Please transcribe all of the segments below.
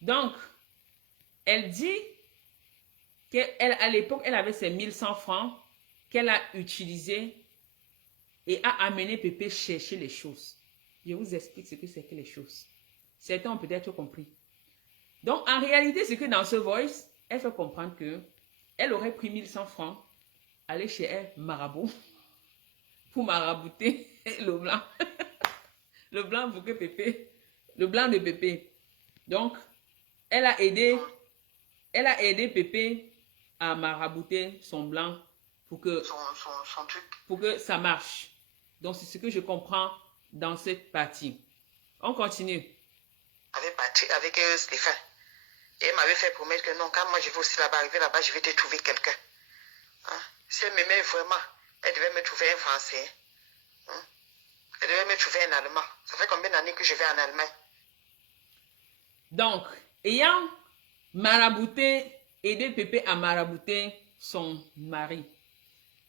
Donc, elle dit qu'à l'époque, elle avait ses 1100 francs qu'elle a utilisés et a amené Pépé chercher les choses. Je vous explique ce que c'est que les choses. Certains ont peut-être compris. Donc, en réalité, c'est que dans ce voice, elle fait comprendre que elle aurait pris 1100 francs, aller chez un marabout pour marabouter le blanc. Le blanc pour que Pépé, le blanc de Pépé. Donc, elle a aidé Pépé à marabouter son blanc pour que, son truc. pour que ça marche. Donc, c'est ce que je comprends dans cette partie. On continue. Avec Stéphane. Et elle m'avait fait promettre que non, quand moi je vais aussi là-bas, arriver là-bas, je vais te trouver quelqu'un. Hein? Si elle m'aimait vraiment, elle devait me trouver un Français. Hein? Elle devait me trouver un Allemand. Ça fait combien d'années que je vais en Allemagne? Donc, ayant marabouté, aidé Pépé à marabouter son mari,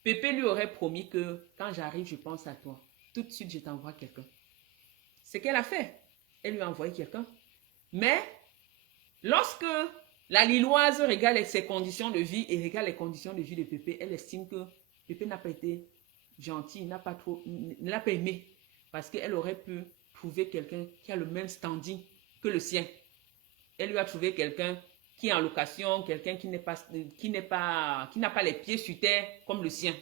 Pépé lui aurait promis que quand j'arrive, je pense à toi. Tout de suite, je t'envoie quelqu'un. Ce qu'elle a fait. Elle lui a envoyé quelqu'un. Mais, lorsque la Lilloise regarde ses conditions de vie et regarde les conditions de vie de Pépé, elle estime que Pépé n'a pas été gentil, ne l'a pas aimé. Parce qu'elle aurait pu trouver quelqu'un qui a le même standing que le sien. Elle lui a trouvé quelqu'un qui est en location, quelqu'un qui n'a pas les pieds sur terre comme le sien.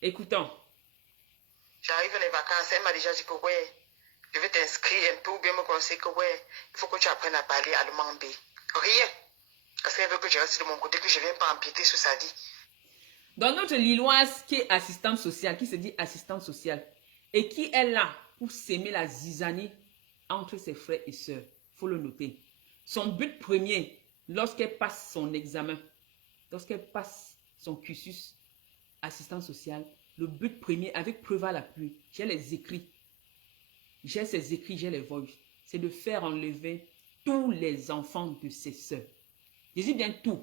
Écoutons. J'arrive les vacances, elle m'a déjà dit que ouais, je vais t'inscrire un peu ou bien me conseiller que ouais, il faut que tu apprennes à parler allemand B. Rien. Parce qu'elle veut que je reste de mon côté, que je ne viens pas empiéter sur sa vie. Donc notre Lilloise qui est assistante sociale, qui se dit assistante sociale, et qui est là pour s'aimer la zizanie entre ses frères et sœurs, il faut le noter. Son but premier, lorsqu'elle passe son examen, lorsqu'elle passe son cursus assistante sociale, le but premier, avec preuve à l'appui, j'ai les écrits, j'ai ses écrits, j'ai les voix, c'est de faire enlever tous les enfants de ses sœurs. Je dis bien tout,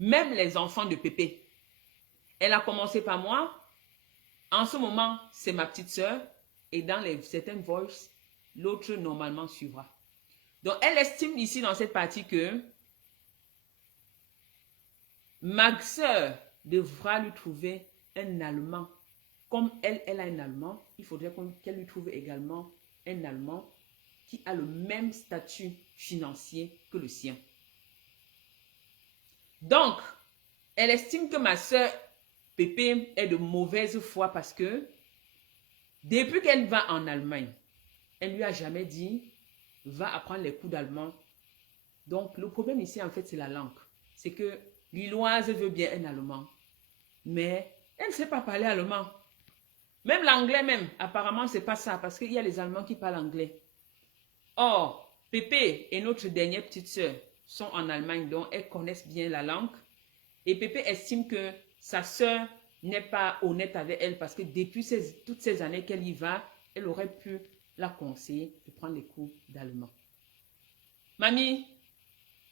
même les enfants de Pépé. Elle a commencé par moi. En ce moment, c'est ma petite sœur. Et dans certaines voices, l'autre normalement suivra. Donc, elle estime ici dans cette partie que ma sœur devra lui trouver un Allemand. Comme elle a un Allemand, il faudrait qu'elle lui trouve également un Allemand qui a le même statut financier que le sien. Donc, elle estime que ma sœur Pépé est de mauvaise foi parce que depuis qu'elle va en Allemagne, elle ne lui a jamais dit va apprendre les cours d'allemand. Donc, le problème ici, en fait, c'est la langue. C'est que Lilloise veut bien un allemand, mais elle ne sait pas parler allemand. Même l'anglais même, apparemment, c'est pas ça parce qu'il y a les Allemands qui parlent anglais. Or, Pépé et notre dernière petite sœur sont en Allemagne, donc elles connaissent bien la langue. Et Pépé estime que sa sœur n'est pas honnête avec elle parce que depuis toutes ces années qu'elle y va, elle aurait pu la conseiller de prendre les cours d'allemand. Mamie,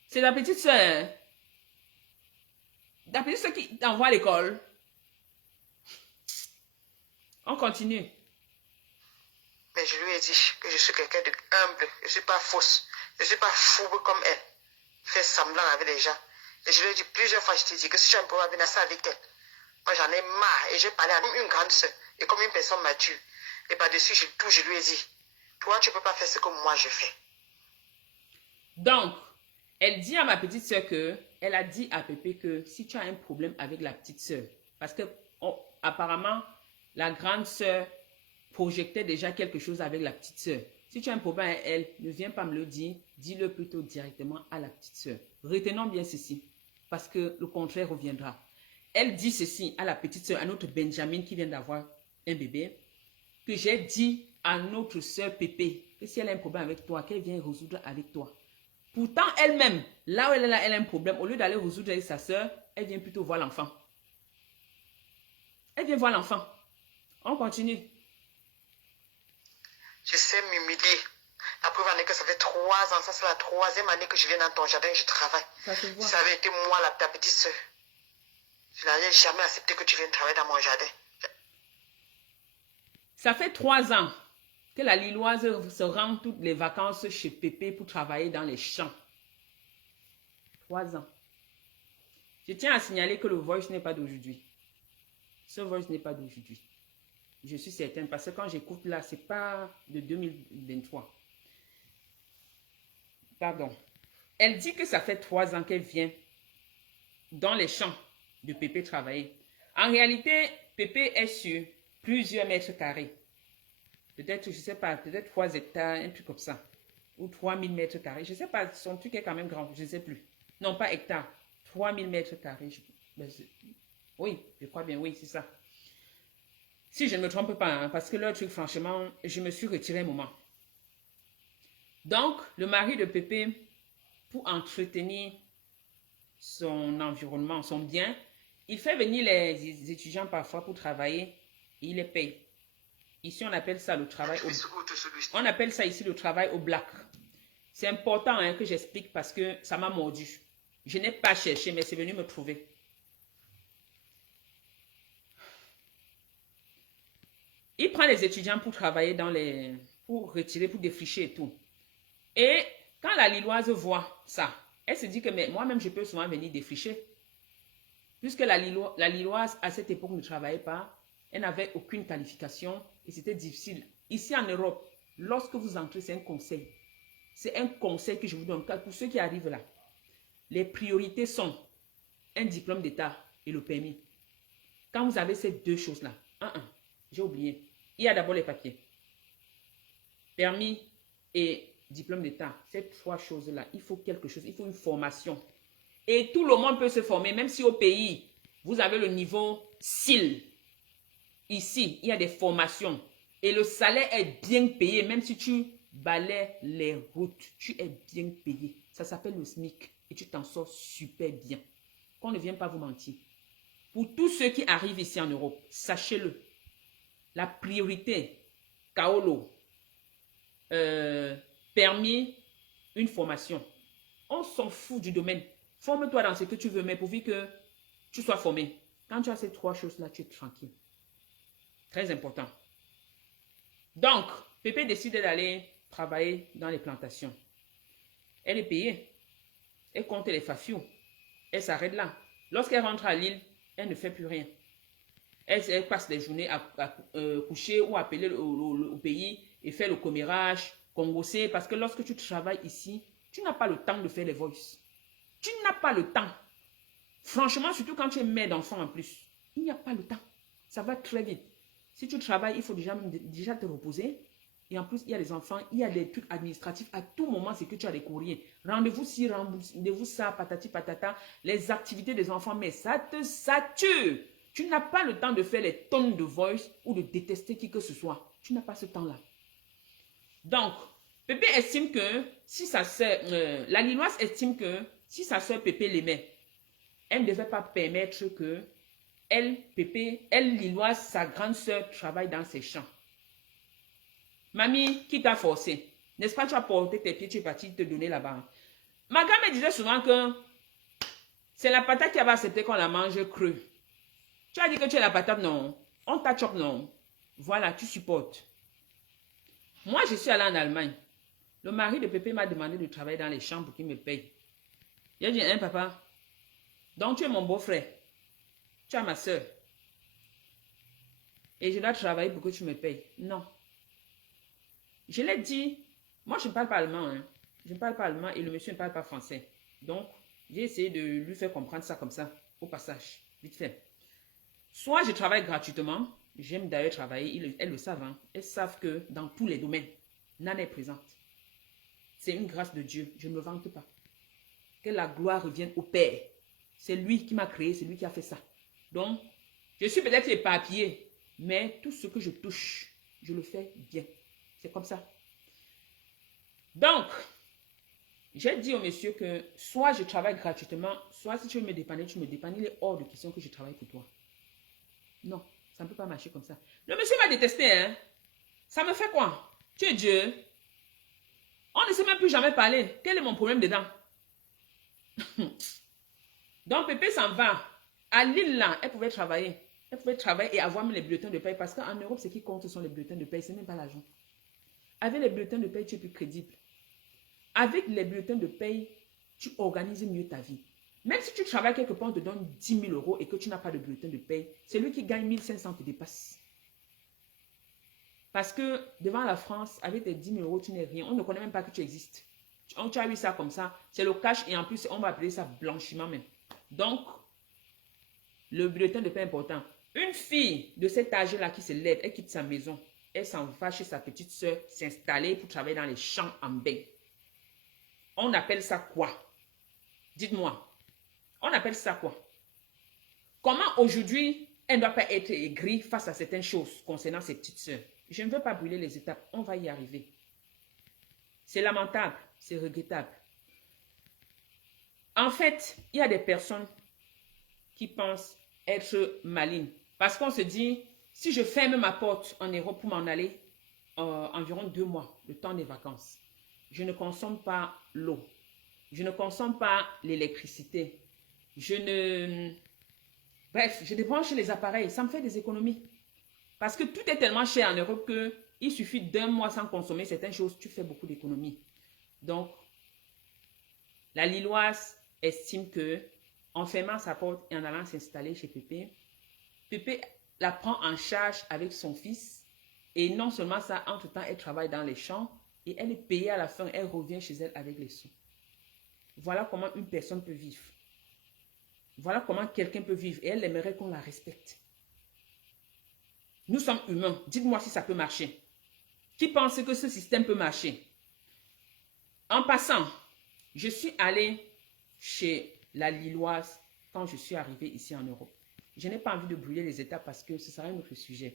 c'est ta petite sœur. Ta petite sœur qui t'envoie à l'école. On continue. Mais je lui ai dit que je suis quelqu'un de humble, je ne suis pas fausse, je ne suis pas fourbe comme elle. Fait semblant avec les gens. Et je lui ai dit plusieurs fois, je t'ai dit que si tu as un problème avec ça avec elle, moi j'en ai marre et j'ai parlé à une grande sœur et comme une personne mature. Et par-dessus, je lui ai dit, toi tu ne peux pas faire ce que moi je fais. Donc, elle dit à ma petite sœur que, elle a dit à Pépé que si tu as un problème avec la petite sœur, parce que apparemment, la grande sœur projetait déjà quelque chose avec la petite sœur. Si tu as un problème avec elle, ne viens pas me le dire, dis-le plutôt directement à la petite sœur. Retenons bien ceci, parce que le contraire reviendra. Elle dit ceci à la petite sœur, à notre Benjamin qui vient d'avoir un bébé, que j'ai dit à notre sœur Pépé que si elle a un problème avec toi, qu'elle vienne résoudre avec toi. Pourtant, elle-même, là où elle a un problème, au lieu d'aller résoudre avec sa sœur, elle vient plutôt voir l'enfant. Elle vient voir l'enfant. On continue. Je sais m'humilier. La preuve en est que ça fait 3 ans, ça c'est la 3e année que je viens dans ton jardin et je travaille. Si ça avait été moi, ta petite soeur, je n'aurais jamais accepté que tu viennes travailler dans mon jardin. Ça fait 3 ans que la Lilloise se rend toutes les vacances chez Pépé pour travailler dans les champs. 3 ans. Je tiens à signaler que le voice n'est pas d'aujourd'hui. Ce voice n'est pas d'aujourd'hui. Je suis certaine parce que quand j'écoute là, ce n'est pas de 2023. Pardon. Elle dit que ça fait 3 ans qu'elle vient dans les champs de Pépé travailler. En réalité, Pépé est sur plusieurs mètres carrés. Peut-être, je ne sais pas, peut-être 3 hectares, un truc comme ça. Ou 3000 mètres carrés. Je ne sais pas, son truc est quand même grand, je ne sais plus. Non, pas hectares, 3000 mètres carrés. Oui, je crois bien, oui, c'est ça. Si je ne me trompe pas, hein, parce que leur truc, franchement, je me suis retiré un moment. Donc, le mari de Pépé, pour entretenir son environnement, son bien, il fait venir les étudiants parfois pour travailler et il les paye. Ici, on appelle ça le travail au... On appelle ça ici le travail au black. C'est important hein, que j'explique parce que ça m'a mordu. Je n'ai pas cherché, mais c'est venu me trouver. Il prend les étudiants pour travailler dans les... pour retirer, pour défricher et tout. Et quand la Lilloise voit ça, elle se dit que moi-même, je peux souvent venir défricher. Puisque la Lilloise, à cette époque, ne travaillait pas. Elle n'avait aucune qualification et c'était difficile. Ici en Europe, lorsque vous entrez, c'est un conseil. C'est un conseil que je vous donne. Pour ceux qui arrivent là, les priorités sont un diplôme d'État et le permis. Quand vous avez ces deux choses-là, j'ai oublié. Il y a d'abord les papiers. Permis et diplôme d'État. Ces 3 choses-là, il faut quelque chose, il faut une formation. Et tout le monde peut se former, même si au pays, vous avez le niveau SIL. Ici, il y a des formations. Et le salaire est bien payé, même si tu balais les routes, tu es bien payé. Ça s'appelle le SMIC et tu t'en sors super bien. Qu'on ne vienne pas vous mentir. Pour tous ceux qui arrivent ici en Europe, sachez-le. La priorité, Kaolo, permis, une formation. On s'en fout du domaine. Forme-toi dans ce que tu veux, mais pourvu que tu sois formé. Quand tu as ces 3 choses-là, tu es tranquille. Très important. Donc, Pépé décide d'aller travailler dans les plantations. Elle est payée. Elle compte les fafios. Elle s'arrête là. Lorsqu'elle rentre à l'île, elle ne fait plus rien. Elle passe des journées à coucher ou appeler au pays et faire le commérage, congosser. Parce que lorsque tu travailles ici, tu n'as pas le temps de faire les voices. Tu n'as pas le temps. Franchement, surtout quand tu es mère d'enfant en plus. Il n'y a pas le temps. Ça va très vite. Si tu travailles, il faut déjà te reposer. Et en plus, il y a les enfants, il y a des trucs administratifs. À tout moment, c'est que tu as des courriers. Rendez-vous ci, rendez-vous ça, patati patata. Les activités des enfants, mais ça te sature. Tu n'as pas le temps de faire les tonnes de voice ou de détester qui que ce soit. Tu n'as pas ce temps-là. Donc, Pépé estime que si sa soeur, la Lilloise estime que si sa soeur Pépé l'aimait, elle ne devait pas permettre que elle, Pépé, elle, Lilloise, sa grande soeur, travaille dans ses champs. Mamie, qui t'a forcé? N'est-ce pas, tu as porté tes pieds, tu es parti te donner là-bas. Ma grand me disait souvent que c'est la patate qui avait accepté qu'on la mange crue. Tu as dit que tu es la patate, non. On t'a chope, non. Voilà, tu supportes. Moi, je suis allée en Allemagne. Le mari de Pépé m'a demandé de travailler dans les champs pour qu'il me paye. J'ai dit, hein, papa? Donc, tu es mon beau-frère. Tu as ma soeur. Et je dois travailler pour que tu me payes. Non. Je l'ai dit, moi, je ne parle pas allemand. Hein. Je ne parle pas allemand et le monsieur ne parle pas français. Donc, j'ai essayé de lui faire comprendre ça comme ça, au passage, vite fait. Soit je travaille gratuitement. J'aime d'ailleurs travailler. Elles le savent. Hein. Elles savent que dans tous les domaines, Nana est présente. C'est une grâce de Dieu. Je ne me vante pas. Que la gloire revienne au Père. C'est lui qui m'a créé. C'est lui qui a fait ça. Donc, je suis peut-être éparpillée. Mais tout ce que je touche, je le fais bien. C'est comme ça. Donc, j'ai dit au monsieur que soit je travaille gratuitement, soit si tu veux me dépanner, tu me dépannes. Il est hors de question que je travaille pour toi. Non, ça ne peut pas marcher comme ça. Le monsieur m'a détesté, hein. Ça me fait quoi? Tu es Dieu. On ne sait même plus jamais parler. Quel est mon problème dedans? Donc, Pépé s'en va. À Lille, là, elle pouvait travailler. Elle pouvait travailler et avoir même les bulletins de paie. Parce qu'en Europe, ce qui compte, ce sont les bulletins de paie. Ce n'est même pas l'argent. Avec les bulletins de paie, tu es plus crédible. Avec les bulletins de paie, tu organises mieux ta vie. Même si tu travailles quelque part, on te donne 10 000 euros et que tu n'as pas de bulletin de paie, celui qui gagne 1500 te dépasse. Parce que devant la France, avec tes 10 000 euros, tu n'es rien. On ne connaît même pas que tu existes. Tu as eu ça comme ça. C'est le cash et en plus, on va appeler ça blanchiment même. Donc, le bulletin de paie est important. Une fille de cet âge-là qui se lève, elle quitte sa maison, elle s'en va chez sa petite soeur s'installer pour travailler dans les champs en bain. On appelle ça quoi? Dites-moi. On appelle ça quoi? Comment aujourd'hui, elle ne doit pas être aigrie face à certaines choses concernant ses petites soeurs? Je ne veux pas brûler les étapes. On va y arriver. C'est lamentable. C'est regrettable. En fait, il y a des personnes qui pensent être malines. Parce qu'on se dit, si je ferme ma porte en Europe pour m'en aller, environ 2 mois, le temps des vacances, je ne consomme pas l'eau. Je ne consomme pas l'électricité. Bref, je débranche les appareils. Ça me fait des économies. Parce que tout est tellement cher en Europe qu'il suffit d'1 mois sans consommer certaines choses, tu fais beaucoup d'économies. Donc, la Lilloise estime que en fermant sa porte et en allant s'installer chez Pépé, Pépé la prend en charge avec son fils. Et non seulement ça, entre-temps, elle travaille dans les champs et elle est payée à la fin. Elle revient chez elle avec les sous. Voilà comment une personne peut vivre. Voilà comment quelqu'un peut vivre. Et elle aimerait qu'on la respecte. Nous sommes humains. Dites-moi si ça peut marcher. Qui pense que ce système peut marcher? En passant, je suis allée chez la Lilloise quand je suis arrivée ici en Europe. Je n'ai pas envie de brûler les étapes parce que ce sera un autre sujet.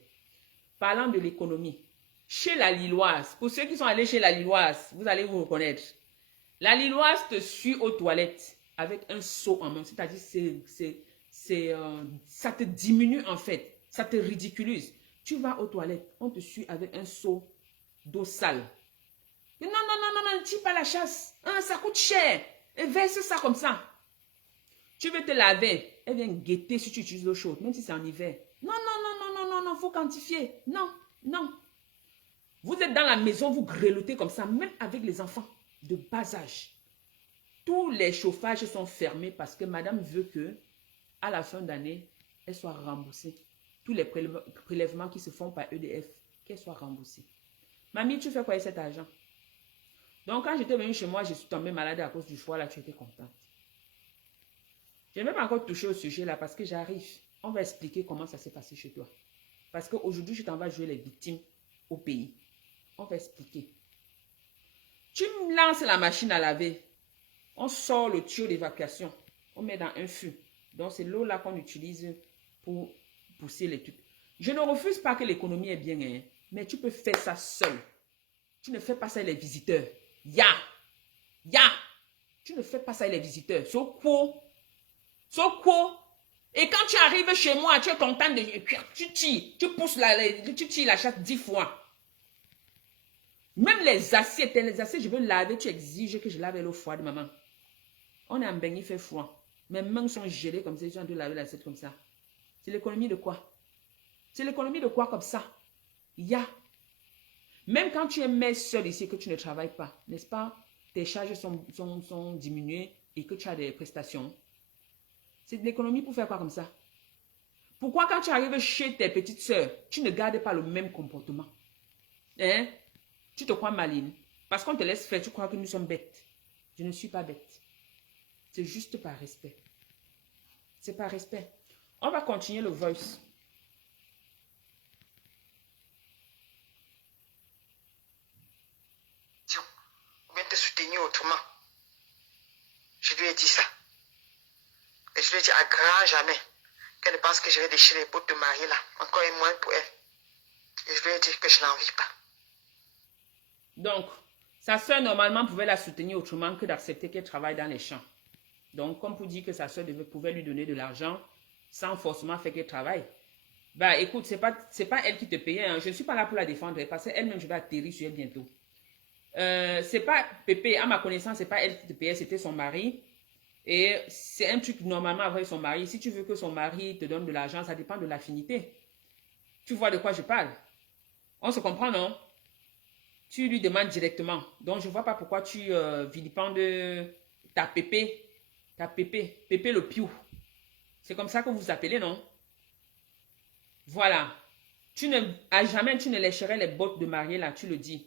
Parlant de l'économie, chez la Lilloise, pour ceux qui sont allés chez la Lilloise, vous allez vous reconnaître. La Lilloise te suit aux toilettes avec un seau en main. C'est-à-dire, ça te diminue en fait. Ça te ridiculise. Tu vas aux toilettes, on te suit avec un seau d'eau sale. Mais non, non, non, non, non, ne tire pas la chasse. Hein, ça coûte cher. Et verse ça comme ça. Tu veux te laver, elle vient guetter si tu utilises l'eau chaude, même si c'est en hiver. Non, non, non, non, non, non, non, il faut quantifier. Non, non. Vous êtes dans la maison, vous grelottez comme ça, même avec les enfants de bas âge. Tous les chauffages sont fermés parce que madame veut que, à la fin d'année, elle soit remboursée. Tous les prélèvements qui se font par EDF, qu'elle soit remboursée. Mamie, tu fais quoi avec cet argent? Donc, quand j'étais venue chez moi, je suis tombée malade à cause du foie, là, tu étais contente. Je ne vais pas encore toucher au sujet là parce que j'arrive. On va expliquer comment ça s'est passé chez toi. Parce qu'aujourd'hui, je t'en vais jouer les victimes au pays. On va expliquer. Tu me lances la machine à laver. On sort le tuyau d'évacuation. On met dans un fût. Donc, c'est l'eau là qu'on utilise pour pousser les trucs. Je ne refuse pas que l'économie est bien, hein, mais tu peux faire ça seul. Tu ne fais pas ça avec les visiteurs. Ya! Tu ne fais pas ça avec les visiteurs. So quoi? Et quand tu arrives chez moi, tu es content de... Tu tires, tu pousses tu tires la chasse 10 fois. Même les assiettes, je veux laver, tu exiges que je lave l'eau froide, maman. On est en bain, il fait froid. Mes mains sont gelées comme ça, je suis en train de laver l'assiette comme ça. C'est l'économie de quoi? C'est l'économie de quoi comme ça? Même quand tu es mère seule ici et que tu ne travailles pas, n'est-ce pas? Tes charges sont diminuées et que tu as des prestations. C'est de l'économie pour faire quoi comme ça? Pourquoi quand tu arrives chez tes petites soeurs, tu ne gardes pas le même comportement? Hein? Tu te crois maligne. Parce qu'on te laisse faire, tu crois que nous sommes bêtes. Je ne suis pas bête. C'est juste par respect. C'est par respect. On va continuer le voice. Ou bien te soutenir autrement. Je lui ai dit ça. Et je lui ai dit à grand jamais qu'elle ne pense que je vais déchirer les bouts de mari là. Encore et moins pour elle. Et je lui ai dit que je n'en vis pas. Donc, sa soeur normalement pouvait la soutenir autrement que d'accepter qu'elle travaille dans les champs. Donc, comme pour dire que sa soeur pouvait lui donner de l'argent sans forcément faire qu'elle travaille. Bah écoute, c'est pas elle qui te payait. Hein. Je ne suis pas là pour la défendre parce qu'elle-même, je vais atterrir sur elle bientôt. C'est pas Pépé, à ma connaissance, c'est pas elle qui te payait, c'était son mari. Et c'est un truc normalement avec son mari. Si tu veux que son mari te donne de l'argent, ça dépend de l'affinité. Tu vois de quoi je parle? On se comprend, non? Tu lui demandes directement. Donc, je ne vois pas pourquoi tu vilipendes ta pépé. Ta pépé. Pépé le piou. C'est comme ça que vous vous appelez, non? Voilà. À jamais, tu ne lécherais les bottes de mariée, là, tu le dis.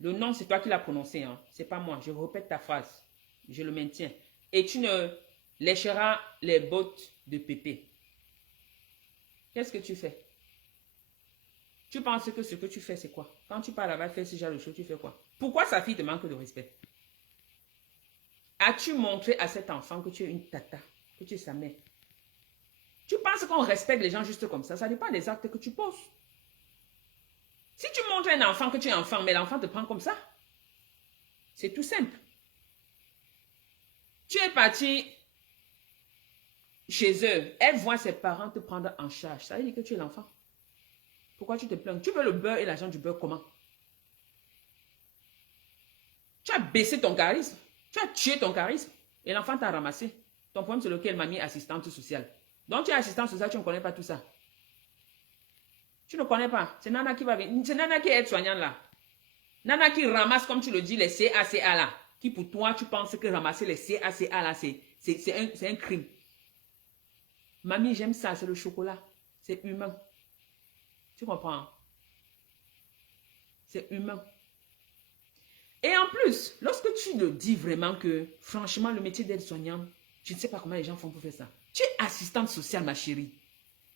Le nom, c'est toi qui l'as prononcé, hein. C'est pas moi. Je répète ta phrase. Je le maintiens. Et tu ne lécheras les bottes de pépé. Qu'est-ce que tu fais? Tu penses que ce que tu fais, c'est quoi? Quand tu parles là-bas, faire ce genre de choses, tu fais quoi? Pourquoi sa fille te manque de respect? As-tu montré à cet enfant que tu es une tata, que tu es sa mère? Tu penses qu'on respecte les gens juste comme ça? Ça dépend des actes que tu poses. Si tu montres à un enfant que tu es enfant, mais l'enfant te prend comme ça, c'est tout simple. Tu es parti chez eux, elle voit ses parents te prendre en charge. Ça veut dire que tu es l'enfant. Pourquoi tu te plains? Tu veux le beurre et l'argent du beurre comment? Tu as baissé ton charisme. Tu as tué ton charisme. Et l'enfant t'a ramassé. Ton problème, c'est lequel m'a mis assistante sociale. Donc, tu es assistante sociale, tu ne connais pas tout ça. Tu ne connais pas. C'est Nana qui va venir. C'est Nana qui est aide-soignante là. Nana qui ramasse, comme tu le dis, les CACA là. Qui pour toi, tu penses que ramasser les CACA là, c'est un crime. Mamie, j'aime ça, c'est le chocolat. C'est humain. Tu comprends? C'est humain. Et en plus, lorsque tu le dis vraiment que, franchement, le métier d'aide-soignante, je ne sais pas comment les gens font pour faire ça. Tu es assistante sociale, ma chérie.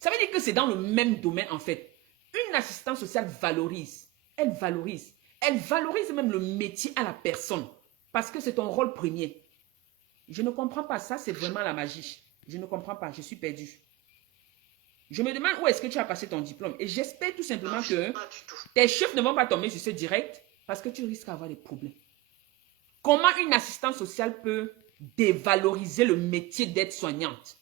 Ça veut dire que c'est dans le même domaine, en fait. Une assistante sociale valorise. Elle valorise. Elle valorise même le métier à la personne. Parce que c'est ton rôle premier. Je ne comprends pas. Ça, c'est vraiment la magie. Je ne comprends pas. Je suis perdue. Je me demande où est-ce que tu as passé ton diplôme. Et j'espère tout simplement que tes chefs ne vont pas tomber sur ce direct parce que tu risques d'avoir des problèmes. Comment une assistante sociale peut dévaloriser le métier d'aide-soignante?